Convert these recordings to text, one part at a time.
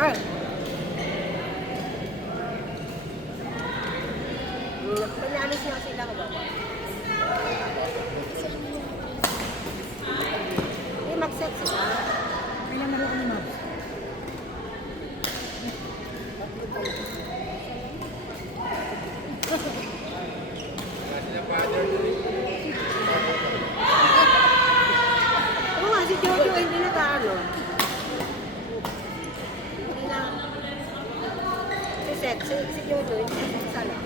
Ay! Pinalis nga sila ka ba? Eh, mag-set sila. Kailan na rin ako ni Mabs? Oo nga, si Jojo hindi nag-ano. Hindi na. Si Jojo hindi na sala.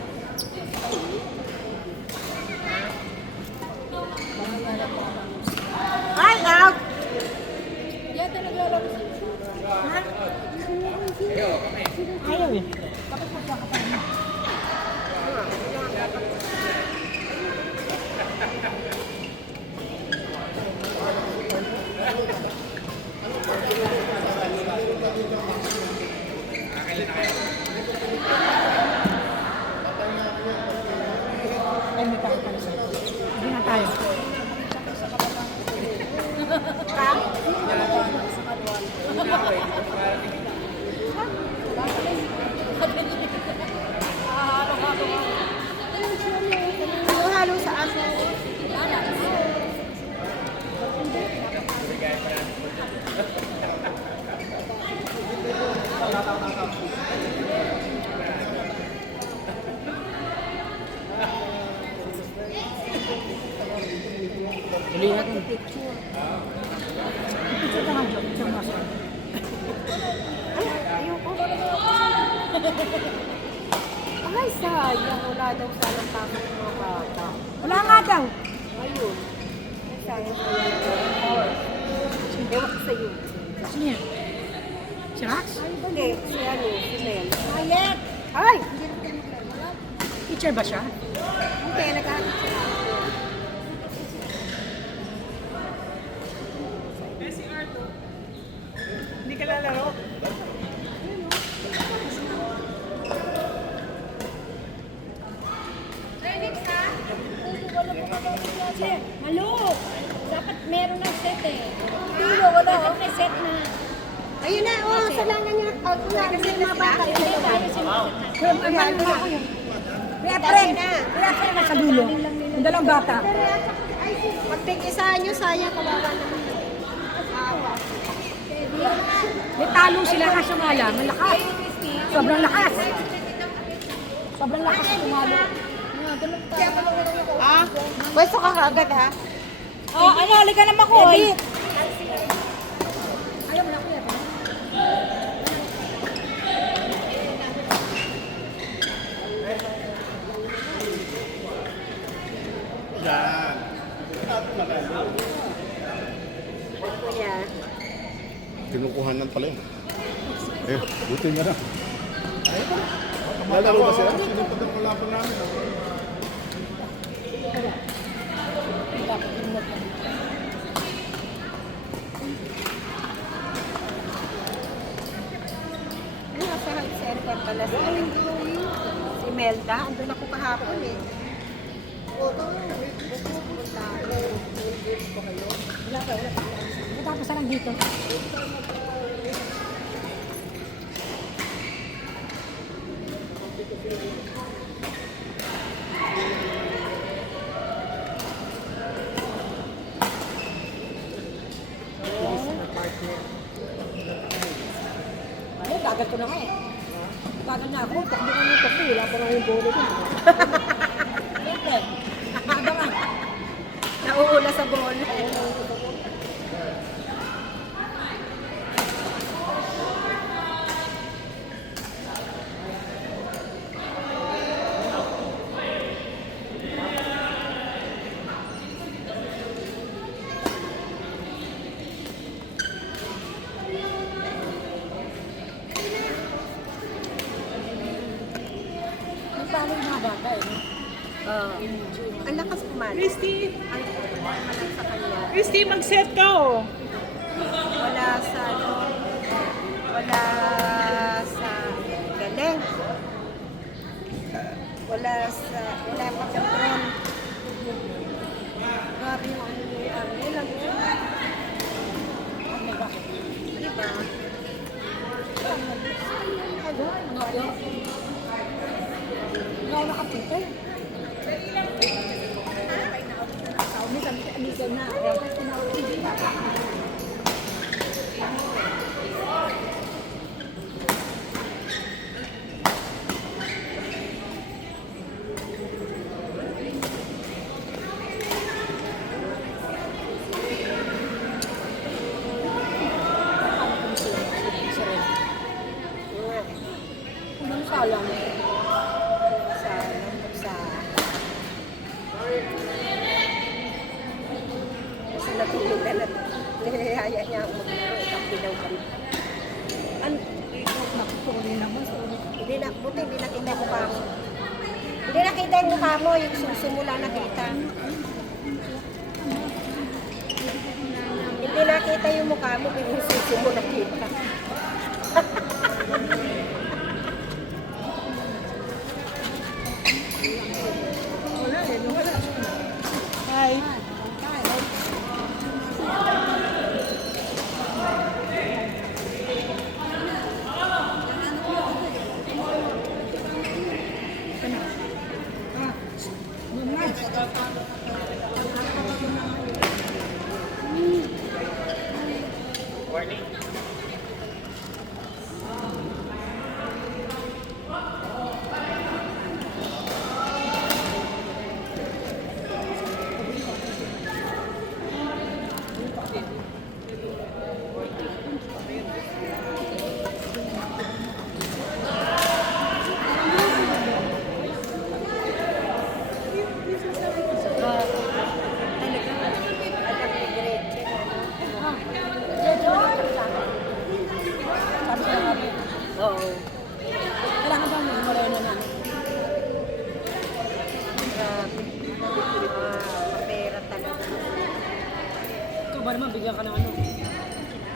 Ay, out! Yata naglalaro sa Ha? ayaw eh. Bakit magkakapal na? Oo nga, kailangan dapat. Ay, may tayo pala sa'yo. Hindi na tayo. Halo-halo sa aso. Huli natin. Picture ka nga, Joe. Picture mo siya. Ay, ayoko. Ay, sayang. Wala daw sanang takot ng mga bata. Wala nga daw. Ayun. Ay, sayang. Ewan ko sa'yo. Sino yan? Si Rax? Hindi, si ano, si Mel. Ayet! Ay! Teacher ba siya? Hindi, nag-aarap siya. Hindi ka lalaro. Malo! Dapat meron ng set eh. Pilo, wala. Dapat may set na. Ayun na, oh, salangan niya. Oh, wala, kasi mga bata. Hindi tayo sinuset na. Ayan na ako yun. Kuya Fred! Kuya Fred nasa dulo. Yung dalawang bata. Pag tig-isahan nyo, sayang, kawawa naman. Awa. May talong sila kasi nga lang. Malakas. Sobrang lakas. Sobrang lakas na tumalo. Ah, pwesto ka agad ha? Oh, ano, halika naman ko. Edit! Ayaw mo na kuya. Kuya. Kinukuhanan pala yun. Eh, buti nga na. Lalaro ba sila? Sinunod ang laban namin. Ano, nasa health center pala si Melda. Andun ako kahapon eh. Wala pa, wala pa. Tapos sarang dito. Ay, bagal ko na nga eh. Bagal na ako. Takbo ko ng takbo. Wala pa nga yung bolo ko. Siyempre. Abangan. Nauula sa ball. Nagpalo yung mga bata eh. No? Ang lakas kumano. Christy, Ang malang sa kanya. Christy, mag-set ka oh. Wala sa ano. Wala sa galing. Wala pa control. natulog na nihihaya niya ako maglaro. Kapi daw kami. Sorry naman, sorry. Hindi na, buti hindi nakita yung mukha mo. Hindi nakita yung mukha mo, yung susumula nakita. Hindi nakita yung mukha mo, pero yung susumo nakita. Hi. Oo. Kailangan ba mo wala na namin? Grabe. Mapera talaga. Ikaw ba naman bigyan ka ng ano?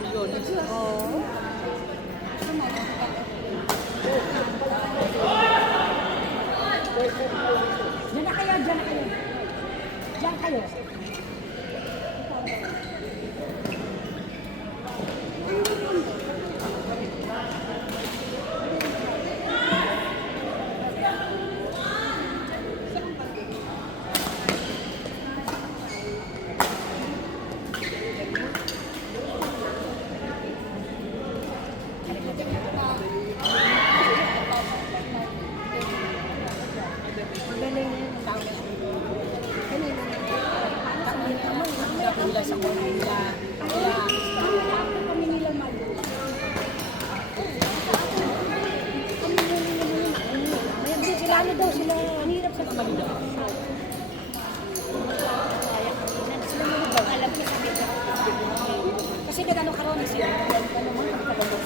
Milyones. Oo. Diyan na kayo, diyan na kayo. Diyan kayo. Magaling yan. Tao. Kanina. Dapat nila sa kanya nila. Hindi sila ano daw, sila ang hirap sa Manila. Kasi nagano ka ron siya.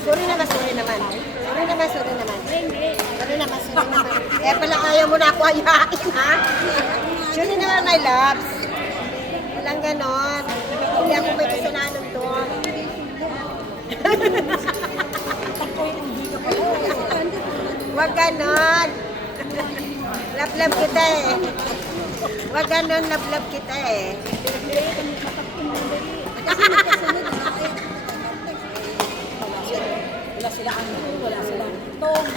Sorry naman, sorry naman. Sorry naman, sorry naman. Sorry naman, sorry naman. Eh pala ayaw mo na ako ayain, ha? Sorry naman, my loves. Walang ganon. Hindi ako may kasalanan doon. Wag ganon. Love-love kita eh. Wag ganon, love-love kita eh. Wala sila ano, wala sila tong.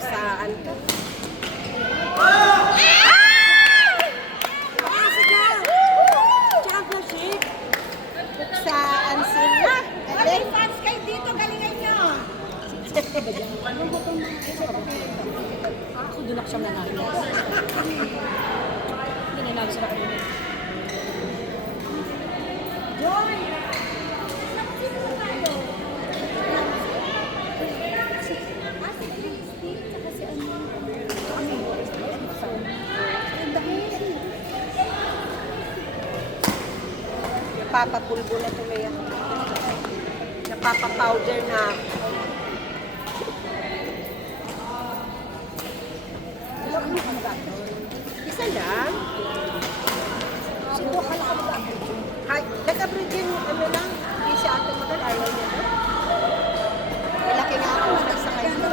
Saan to? Tsaka flashing. Saan sila? Galing fans kayo dito, galingan nyo. Ako doon ako siya nanalo. Hindi nanalo sila kanina. Napapapulbo na tuloy ako. Napapapowder na ako. Isa lang? Hi, nag-abridge yung ano lang. Hindi siya ato magal, ayaw niya na. Malaki nga ako sa kanya.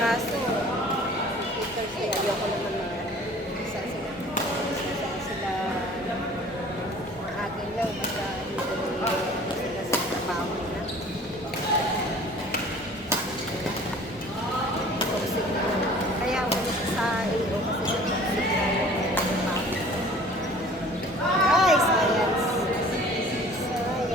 Kaso, kasi ayaw ko naman isa sila. Sila, mga akin lang, basta sila sa trabaho nila. Toxic na. Kaya ulit sa iyo kasi toxic na yung trabaho. Guys, science. Science.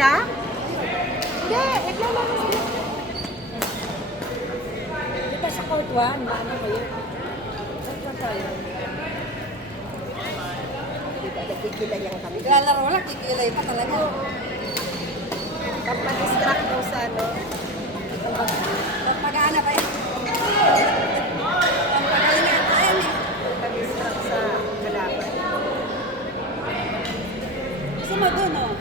sila? Hindi, naglalaro sila. Dito sa court 1, ano ba yun? Court 1 tayo. Diba, nagkikilay kami. Lalaro lang, kikilay pa talaga. Kapag-distract daw sa ano. Pag-aana ba yun? Pag-aana tayo eh. Kapag-distract sa kalaban. Gusto mo dun, oh.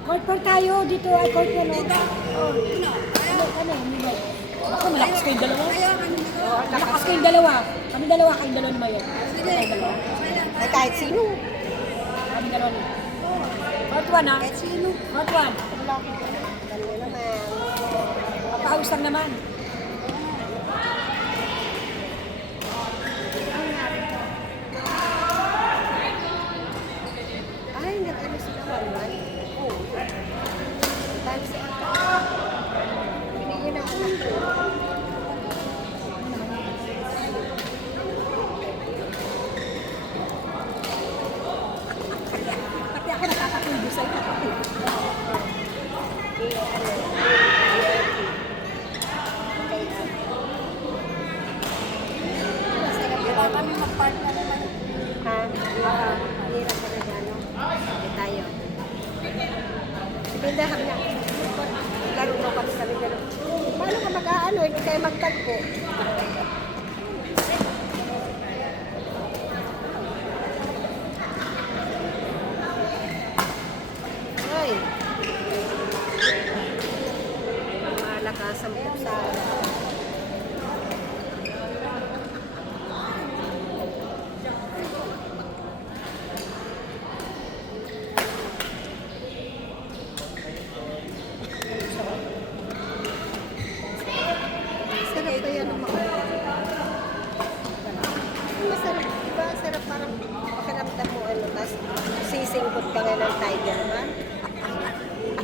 Court 4 tayo, dito ay court 1. Dito. Oh. Ano? Ano, humigay. Ako, malakas kayong dalawa. Ayaw, ano dito? Malakas kayong dalawa. Kami dalawa, kayong dalawa naman yun. Sige. Kayong dalawa. Ay, kahit sino. Kami dalawa na. Court 1 ha? Kahit sino. Court 1. Kami naman. Papahus lang naman. Ay, nag-ano sila one-one? Oo. Dahil sa binigyan ng anak ko. Pati ako nakakatubo sa'yo. Kaya kami mag-partner naman. Ha? Hirap ka na gano. Hindi tayo. Si Binda, kami na. Laro mo kami sa Binda. Paano ka mag-aano? Hindi kayo magtagpo. Ay. Malakas ang pusa. Sarap ba yan ang mga? Masarap, diba? Sarap parang pakiramdam mo ano, tapos sisingkot ka nga ng tiger ba?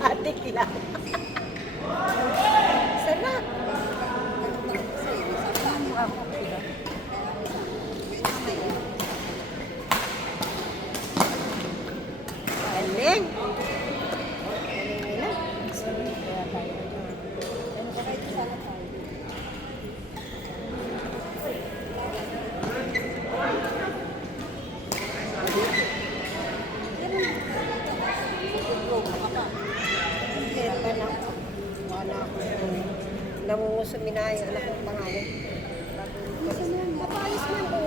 Atik lang. Sarap. Galing. Galing nila. Meron ka na. Wala ako. Namungusumi na yung anak ng pangalan. Mapaalis man po.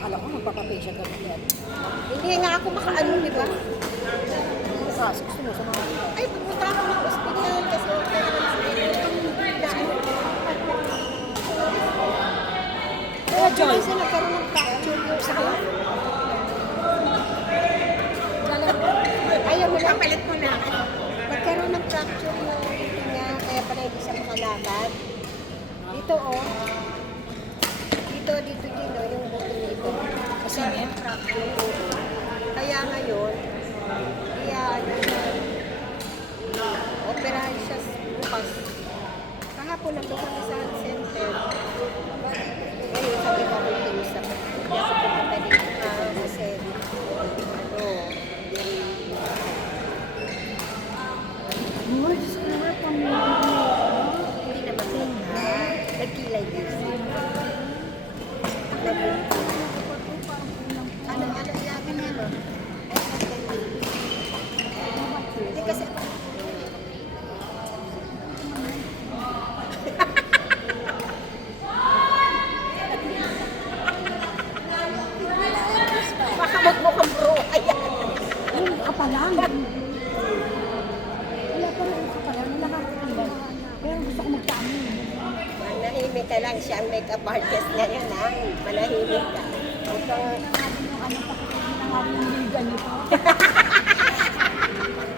Alam ko, magpapapatient ka yan. Hindi nga ako makaano, di ba? Kasi gusto mo sa mga... Ay, pupunta ako ng ospital kasi okay naman sa Kaya Joy, kasi nagkaroon ng fracture yung sa kanya. Ayaw mo lang. Palit mo na. Nagkaroon ng fracture yung dito niya, kaya pala hindi siya makalakad. Dito, oh. Dito, yung buto nito. kasi niya. Fracture. Kaya ngayon, ano siya, operahan siya bukas. Kahapon nandun kami sa health center. Ngayon, sabi ko ako nakiusap. Hindi ako pupunta dito kasi, Uy, Diyos ko naman, pamilya. hindi naman nagkilay din. Ano yan? Hindi kasi baka magmukhang bro. Ayan. Ay, ka pa lang. Wala pa rin ka pa lang. Nakakakambal. Pero gusto ko magtamo. Manahimik ka lang. Siya ang makeup artist ngayon, ha? Manahimik ka. Huwag kang Nangarin yung ganito.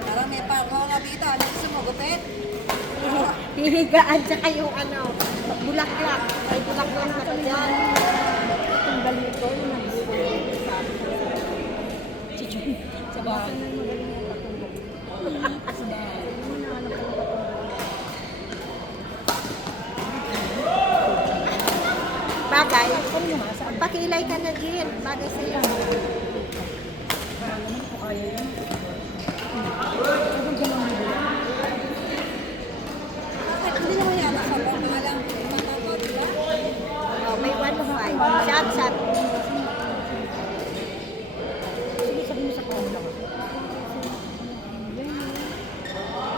Parang may parang dito. Ano gusto mo? Gupit? hihigaan tsaka yung bulaklak. Ay, bulaklak na to dyan. Itong galito, yung nag-iwan sa akin. Si Jun, sa bahay. Sa bahay. Bagay. Pakilay ka na din. Bagay sa'yo. Kung ayaw yun. Shot, shot. Sige, sabi mo sa kanya.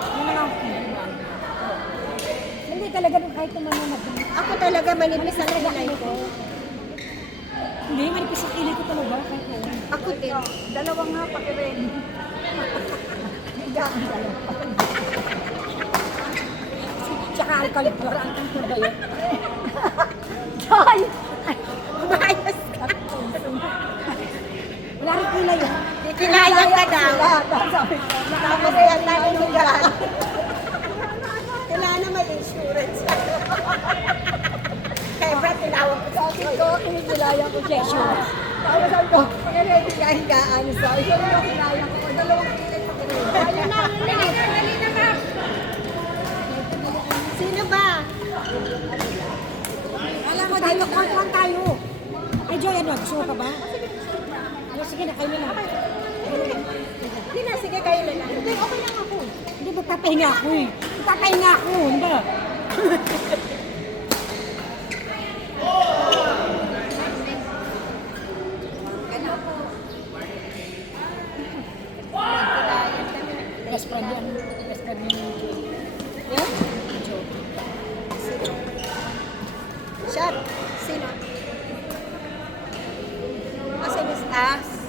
Ano na ako? Hindi talaga nung kahit naman na Ako talaga manipis ang kilay ko. Hindi, manipis ang kilay ko talaga. Kahit na. Ako din. Dalawang nga pakirin. Tsaka alkalipura, ang tangkol ba yun? Joy! Umayos ka. Wala rin kilay yun. Kikilayan ka daw. Sabi ko, Tapos yan tayo lugar. Kailangan may insurance. Kaya ba tinawag ko sa sabi ko, kinikilayan ko siya. Sure. Tapos sabi ko, ready ka higaan sa. Isa rin yung kilayan ko. Dalawang kilay pa rin. Ayun na, dali na ma'am. Sino ba? Alam mo, dito kwan tayo. Ay, Joy, ano? Gusto mo pa ba? Ano, sige na, kayo na. Hindi na, sige kayo na lang. Hindi, okay lang ako. Hindi, magpapahinga ako eh. Magpapahinga ako, hindi ba? Best friend yan. Best friend ni Joy. Eh? Joy. Shot. Sino? Kasi Miss As.